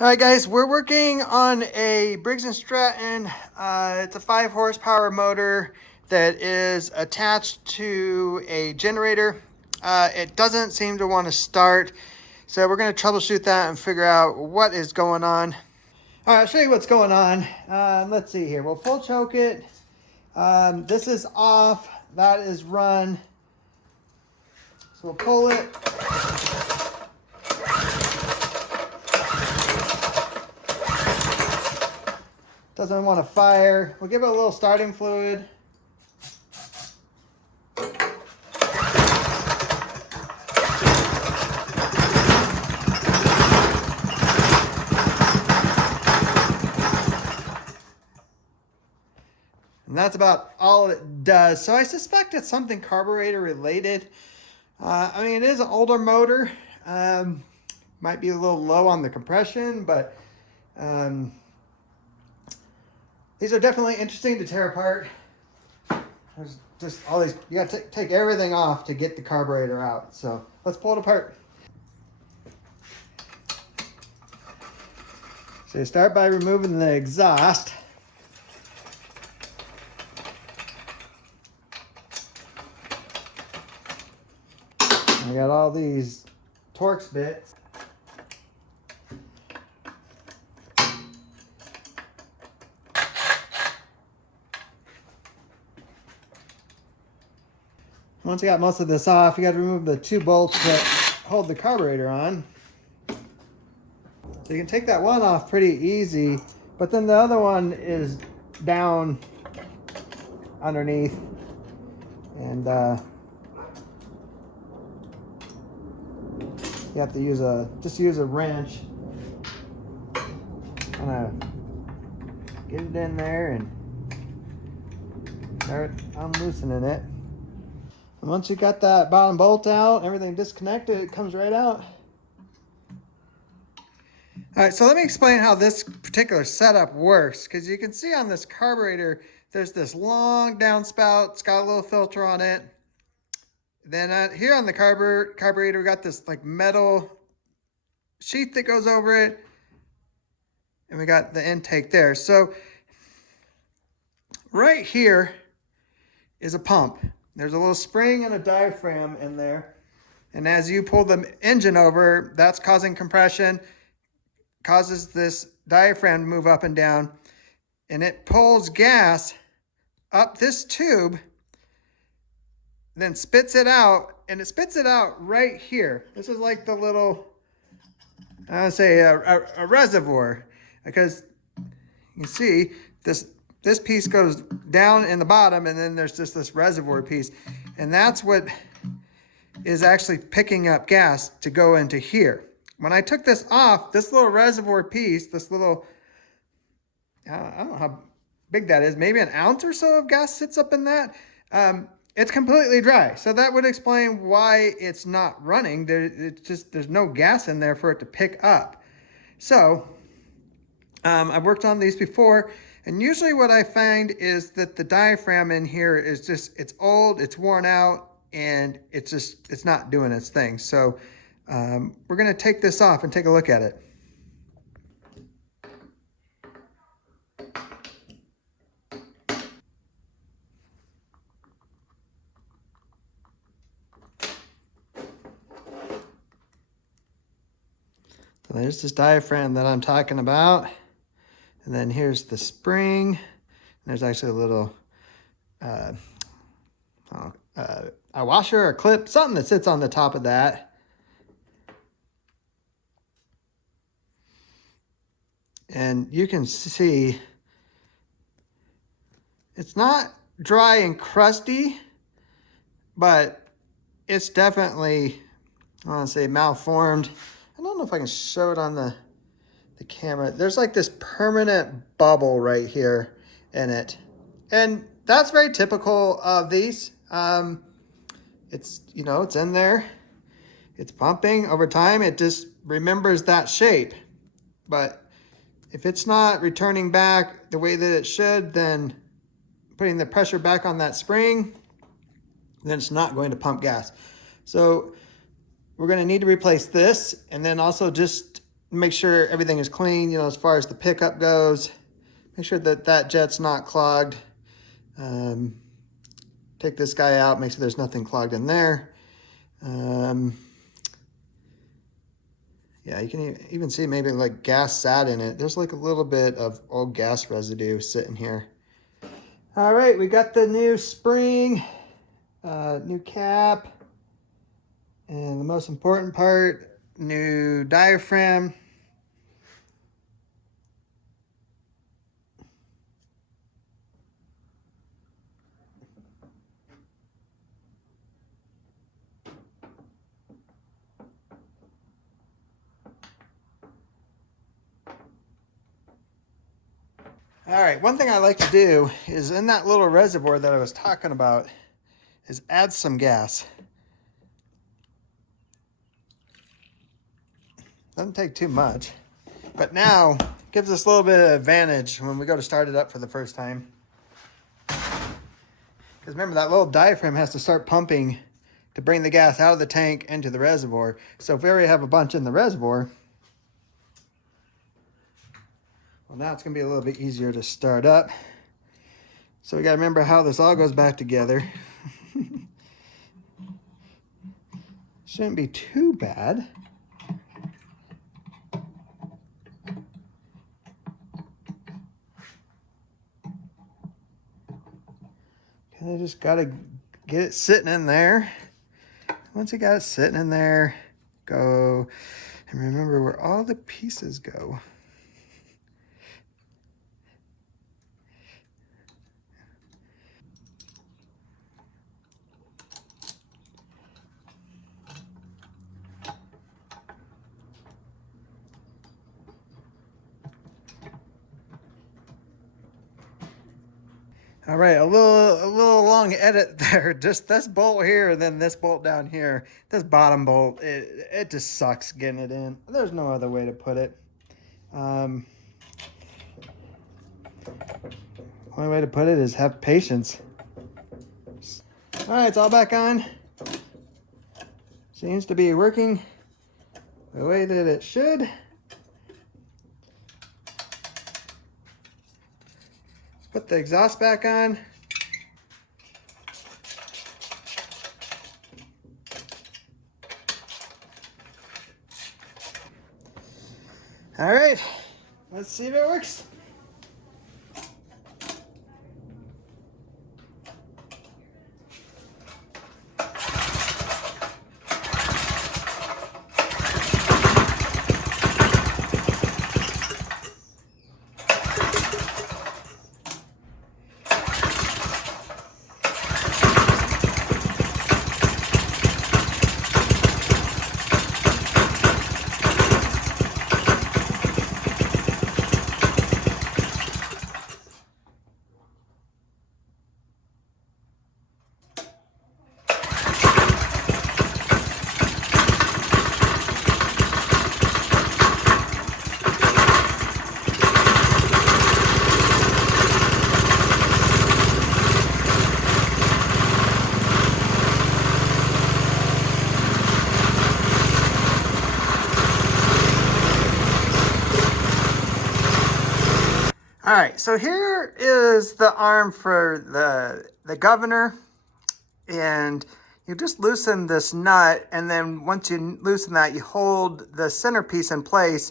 All right, guys, we're working on a Briggs & Stratton. It's a 5 horsepower motor that is attached to a generator. It doesn't seem to want to start, so we're going to troubleshoot that and figure out what is going on. All right, I'll show you what's going on. Let's see here. We'll full choke it. This is off. That is run. So we'll pull it. Doesn't want to fire. We'll give it a little starting fluid. And that's about all it does. So I suspect it's something carburetor related. I mean, it is an older motor. Might be a little low on the compression, but these are definitely interesting to tear apart. There's just all these, you gotta take everything off to get the carburetor out. So let's pull it apart. So you start by removing the exhaust. I got all these Torx bits. Once you got most of this off, you got to remove the 2 bolts that hold the carburetor on. So you can take that one off pretty easy, but then the other one is down underneath, and you have to use a wrench. Kind of get it in there and start unloosening it. And once you got that bottom bolt out, everything disconnected, it comes right out. All right, so let me explain how this particular setup works, because you can see on this carburetor, there's this long downspout. It's got a little filter on it. Then here on the carburetor, we got this like metal sheath that goes over it. And we got the intake there. So right here is a pump. There's a little spring and a diaphragm in there. And as you pull the engine over, that's causing compression, causes this diaphragm to move up and down. And it pulls gas up this tube, then spits it out, and it spits it out right here. This is like the little, I would say a reservoir, because you see this piece goes down in the bottom, and then there's just this reservoir piece, and that's what is actually picking up gas to go into here. When I took this off, this little reservoir piece, this little, I don't know how big that is, maybe an ounce or so of gas sits up in that. It's completely dry. So that would explain why it's not running. There's no gas in there for it to pick up. So I've worked on these before, and usually what I find is that the diaphragm in here is just, it's old, it's worn out, and it's not doing its thing. So we're gonna take this off and take a look at it. So there's this diaphragm that I'm talking about. And then here's the spring. And there's actually a little a washer or a clip, something that sits on the top of that. And you can see it's not dry and crusty, but it's definitely, I want to say, malformed. I don't know if I can show it on the camera. There's like this permanent bubble right here in it. And that's very typical of these. It's, you know, it's in there. It's pumping over time. It just remembers that shape. But if it's not returning back the way that it should, then putting the pressure back on that spring, then it's not going to pump gas. So we're going to need to replace this, and then also just make sure everything is clean, you know, as far as the pickup goes. Make sure that that jet's not clogged. Take this guy out, make sure there's nothing clogged in there. Yeah, you can even see maybe like gas sat in it. There's like a little bit of old gas residue sitting here. All right, we got the new spring, new cap, and the most important part, new diaphragm. All right, one thing I like to do is in that little reservoir that I was talking about is add some gas. Doesn't take too much, but now gives us a little bit of advantage when we go to start it up for the first time. Because remember, that little diaphragm has to start pumping to bring the gas out of the tank into the reservoir. So if we already have a bunch in the reservoir, well, now it's going to be a little bit easier to start up. So we got to remember how this all goes back together. Shouldn't be too bad. I just got to get it sitting in there. Once you got it sitting in there, go and remember where all the pieces go. All right, a little long edit there. Just this bolt here, and then this bolt down here. This bottom bolt, it just sucks getting it in. There's no other way to put it. Only way to put it is have patience. All right, it's all back on. Seems to be working the way that it should. Put the exhaust back on. All right, let's see if it works. All right, so here is the arm for the governor, and you just loosen this nut, and then once you loosen that, you hold the centerpiece in place,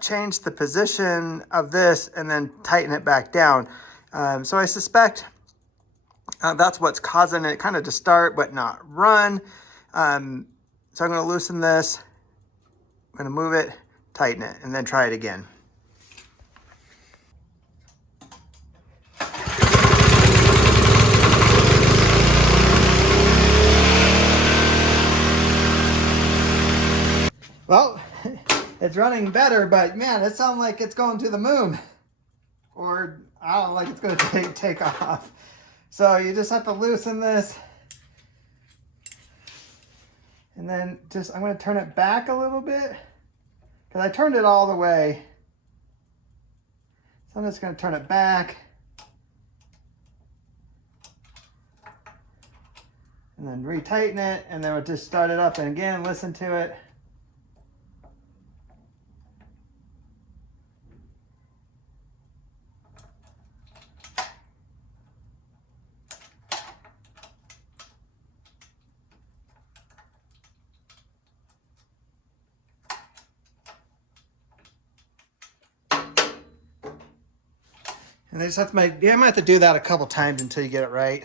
change the position of this, and then tighten it back down. So I suspect that's what's causing it kind of to start but not run. So I'm going to loosen this, I'm going to move it, tighten it, and then try it again. Well, it's running better, but man, it sounds like it's going to the moon. Or I don't know, like it's going to take off. So you just have to loosen this. And then I'm going to turn it back a little bit. Because I turned it all the way. So I'm just going to turn it back. And then retighten it. And then we'll just start it up and again, listen to it. And they just have to make, you might have to do that a couple times until you get it right.